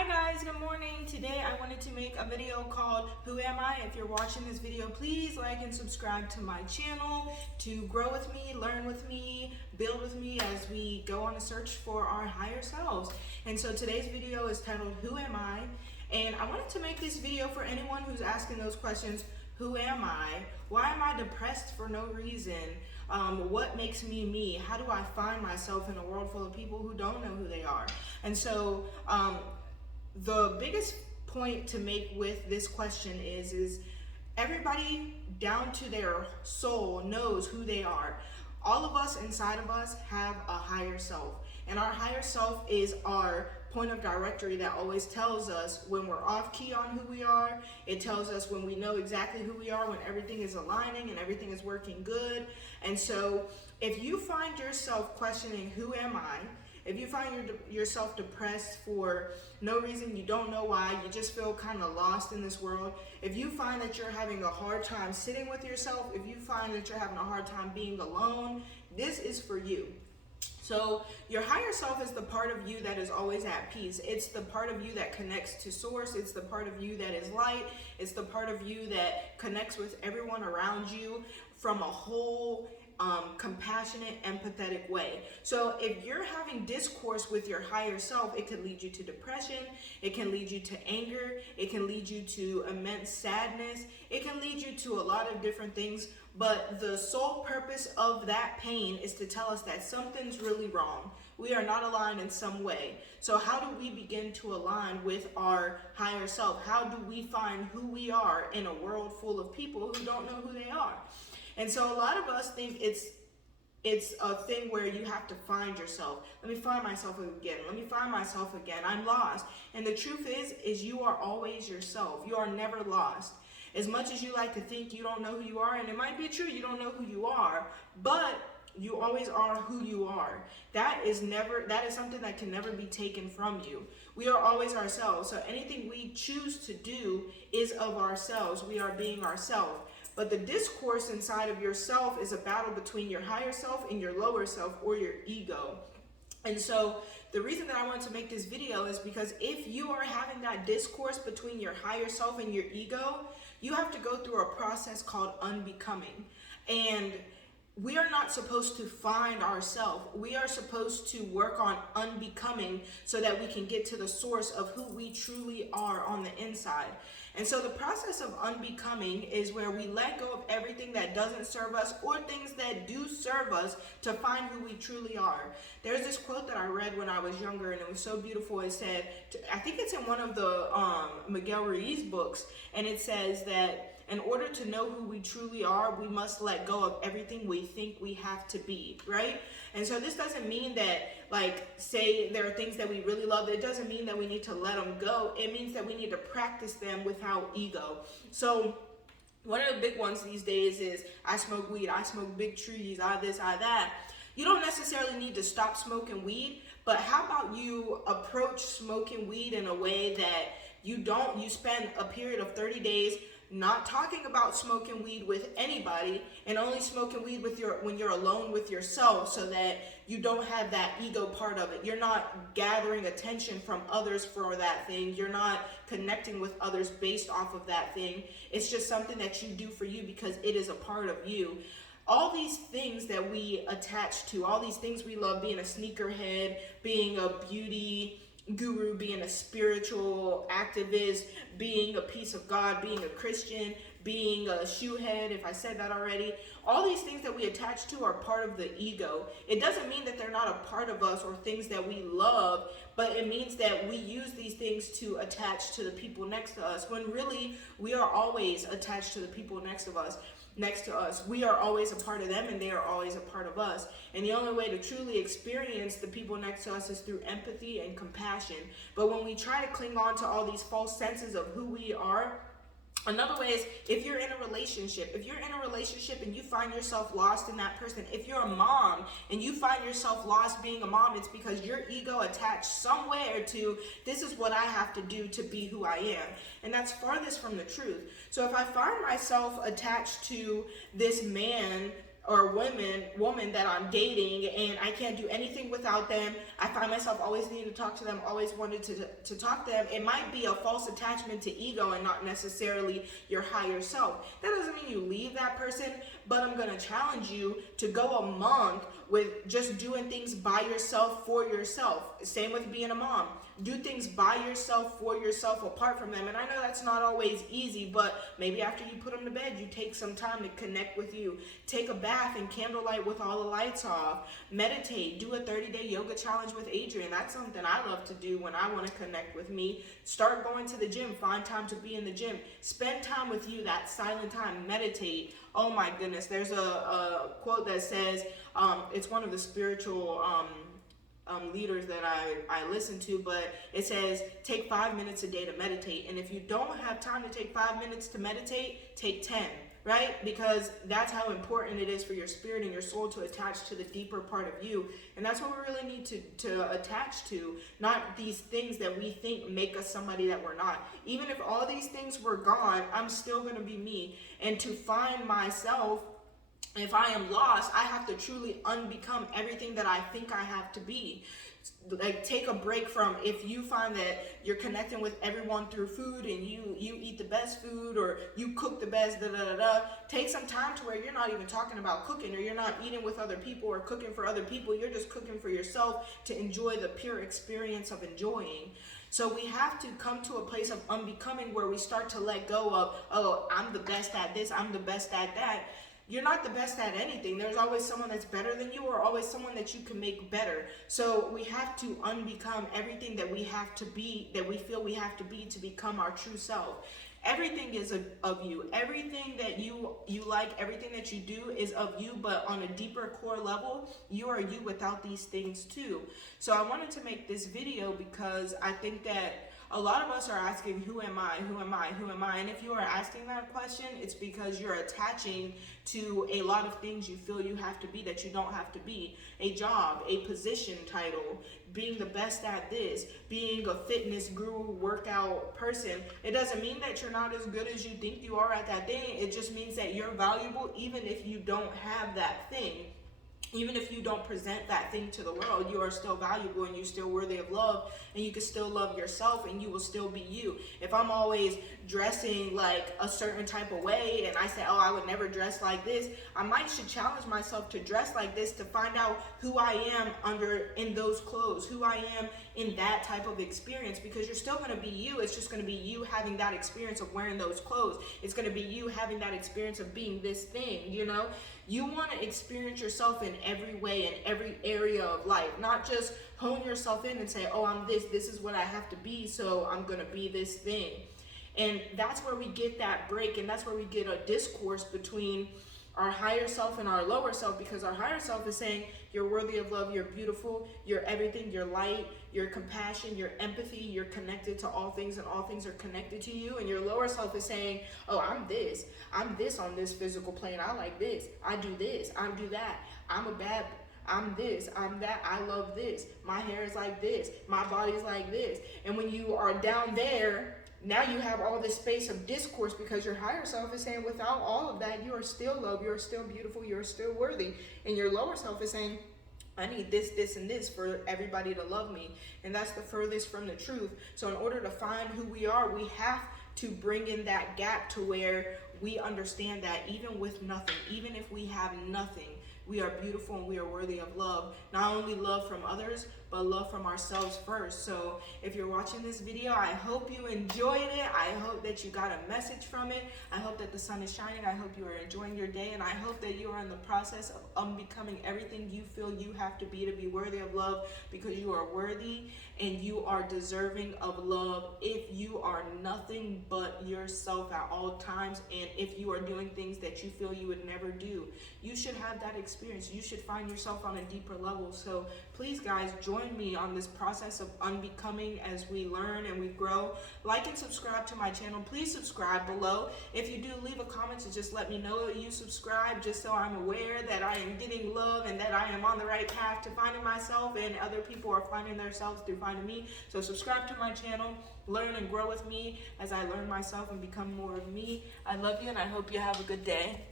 Hi guys, good morning. Today I wanted to make a video called Who Am I? If you're watching this video, please like and subscribe to my channel to grow with me, learn with me, build with me as we go on a search for our higher selves. And so today's video is titled Who Am I? And I wanted to make this video for anyone who's asking those questions. Who am I? Why am I depressed for no reason? What makes me me? How do I find myself in a world full of people who don't know who they are? And so the biggest point to make with this question is everybody down to their soul knows who they are. All of us inside of us have a higher self, and our higher self is our point of directory that always tells us when we're off key on who we are. It tells us when we know exactly who we are, when everything is aligning and everything is working good. And so if you find yourself questioning who am I, if you find yourself depressed for no reason, you don't know why, you just feel kind of lost in this world, if you find that you're having a hard time sitting with yourself, if you find that you're having a hard time being alone, this is for you. So your higher self is the part of you that is always at peace. It's the part of you that connects to source. It's the part of you that is light. It's the part of you that connects with everyone around you from a whole compassionate, empathetic way. So if you're having discourse with your higher self, it can lead you to depression, it can lead you to anger, it can lead you to immense sadness, it can lead you to a lot of different things, but the sole purpose of that pain is to tell us that something's really wrong. We are not aligned in some way. So how do we begin to align with our higher self? How do we find who we are in a world full of people who don't know who they are? And so a lot of us think it's a thing where you have to find yourself. Let me find myself again. Let me find myself again. I'm lost. And the truth is you are always yourself. You are never lost. As much as you like to think you don't know who you are, and it might be true, you don't know who you are, but you always are who you are. That is something that can never be taken from you. We are always ourselves. So anything we choose to do is of ourselves. We are being ourselves. But the discourse inside of yourself is a battle between your higher self and your lower self, or your ego. And so the reason that I wanted to make this video is because if you are having that discourse between your higher self and your ego, you have to go through a process called unbecoming. And we are not supposed to find ourselves. We are supposed to work on unbecoming so that we can get to the source of who we truly are on the inside. And so the process of unbecoming is where we let go of everything that doesn't serve us or things that do serve us to find who we truly are. There's this quote that I read when I was younger, and it was so beautiful. It said, I think it's in one of the Miguel Ruiz books, and it says that in order to know who we truly are, we must let go of everything we think we have to be, right? And so this doesn't mean that, like, say there are things that we really love. It doesn't mean that we need to let them go. It means that we need to practice them without ego. So one of the big ones these days is I smoke weed, I smoke big trees, I this, I that. You don't necessarily need to stop smoking weed, but how about you approach smoking weed in a way that you spend a period of 30 days not talking about smoking weed with anybody, and only smoking weed when you're alone with yourself, so that you don't have that ego part of it. You're not gathering attention from others for that thing. You're not connecting with others based off of that thing. It's just something that you do for you because it is a part of you. All these things that we attach to, all these things we love, being a sneakerhead, being a beauty guru, being a spiritual activist, being a piece of God, being a Christian, being a shoehead, if I said that already. All these things that we attach to are part of the ego. It doesn't mean that they're not a part of us or things that we love, but it means that we use these things to attach to the people next to us, when really we are always attached to the people next to us. We are always a part of them, and they are always a part of us. And the only way to truly experience the people next to us is through empathy and compassion. But when we try to cling on to all these false senses of who we are, another way is if you're in a relationship. If you're in a relationship and you find yourself lost in that person, if you're a mom and you find yourself lost being a mom, it's because your ego attached somewhere to, this is what I have to do to be who I am. And that's farthest from the truth. So if I find myself attached to this man or woman that I'm dating, and I can't do anything without them. I find myself always needing to talk to them, always wanted to talk to them. It might be a false attachment to ego and not necessarily your higher self. That doesn't mean you leave that person, but I'm going to challenge you to go a month with just doing things by yourself, for yourself. Same with being a mom. Do things by yourself, for yourself, apart from them. And I know that's not always easy, but maybe after you put them to bed, you take some time to connect with you. Take a bath in candlelight with all the lights off. Meditate. Do a 30-day yoga challenge with Adrian. That's something I love to do when I want to connect with me. Start going to the gym. Find time to be in the gym. Spend time with you, that silent time. Meditate. Oh my goodness. There's a quote that says, it's one of the spiritual leaders that I listen to, but it says, take 5 minutes a day to meditate. And if you don't have time to take 5 minutes to meditate, take 10, right? Because that's how important it is for your spirit and your soul to attach to the deeper part of you. And that's what we really need to attach to, not these things that we think make us somebody that we're not. Even if all these things were gone, I'm still going to be me. And to find myself, if I am lost, I have to truly unbecome everything that I think I have to be. Like, take a break from, if you find that you're connecting with everyone through food and you eat the best food or you cook the best, take some time to where you're not even talking about cooking, or you're not eating with other people or cooking for other people. You're just cooking for yourself to enjoy the pure experience of enjoying. So we have to come to a place of unbecoming where we start to let go of, oh, I'm the best at this, I'm the best at that. You're not the best at anything. There's always someone that's better than you, or always someone that you can make better. So we have to unbecome everything that we have to be, that we feel we have to be to become our true self. Everything is of you. Everything that you like, everything that you do is of you, but on a deeper core level, you are you without these things too. So I wanted to make this video because I think that a lot of us are asking, who am I? Who am I? Who am I? And if you are asking that question, it's because you're attaching to a lot of things you feel you have to be that you don't have to be. A job, a position title, being the best at this, being a fitness guru, workout person. It doesn't mean that you're not as good as you think you are at that thing. It just means that you're valuable even if you don't have that thing. Even if you don't present that thing to the world, you are still valuable and you're still worthy of love, and you can still love yourself and you will still be you. If I'm always dressing like a certain type of way and I say, oh, I would never dress like this, I should challenge myself to dress like this to find out who I am in those clothes, who I am in that type of experience, because you're still going to be you. It's just going to be you having that experience of wearing those clothes. It's going to be you having that experience of being this thing, you know? You want to experience yourself in every way, in every area of life, not just hone yourself in and say, oh, I'm this is what I have to be, so I'm going to be this thing. And that's where we get that break, and that's where we get a discourse between our higher self and our lower self, because our higher self is saying, you're worthy of love, you're beautiful, you're everything, you're light, you're compassion, you're empathy, you're connected to all things and all things are connected to you. And your lower self is saying, oh, I'm this on this physical plane, I like this, I do that, I'm this, I'm that, I love this, my hair is like this, my body's like this. And when you are down there, now you have all this space of discourse, because your higher self is saying, without all of that, you are still loved, you're still beautiful, you're still worthy. And your lower self is saying, I need this, and this for everybody to love me. And that's the furthest from the truth. So in order to find who we are, we have to bring in that gap to where we understand that even with nothing, even if we have nothing, we are beautiful and we are worthy of love. Not only love from others, but love from ourselves first. So if you're watching this video, I hope you enjoyed it. I hope that you got a message from it. I hope that the sun is shining. I hope you are enjoying your day. And I hope that you are in the process of unbecoming everything you feel you have to be worthy of love, because you are worthy and you are deserving of love if you are nothing but yourself at all times. And if you are doing things that you feel you would never do, you should have that experience. You should find yourself on a deeper level. So please, guys, join me on this process of unbecoming as we learn and we grow. Like and subscribe to my channel. Please subscribe below. If you do, leave a comment to just let me know that you subscribe, just so I'm aware that I am getting love and that I am on the right path to finding myself, and other people are finding themselves through finding me. So subscribe to my channel. Learn and grow with me as I learn myself and become more of me. I love you, and I hope you have a good day.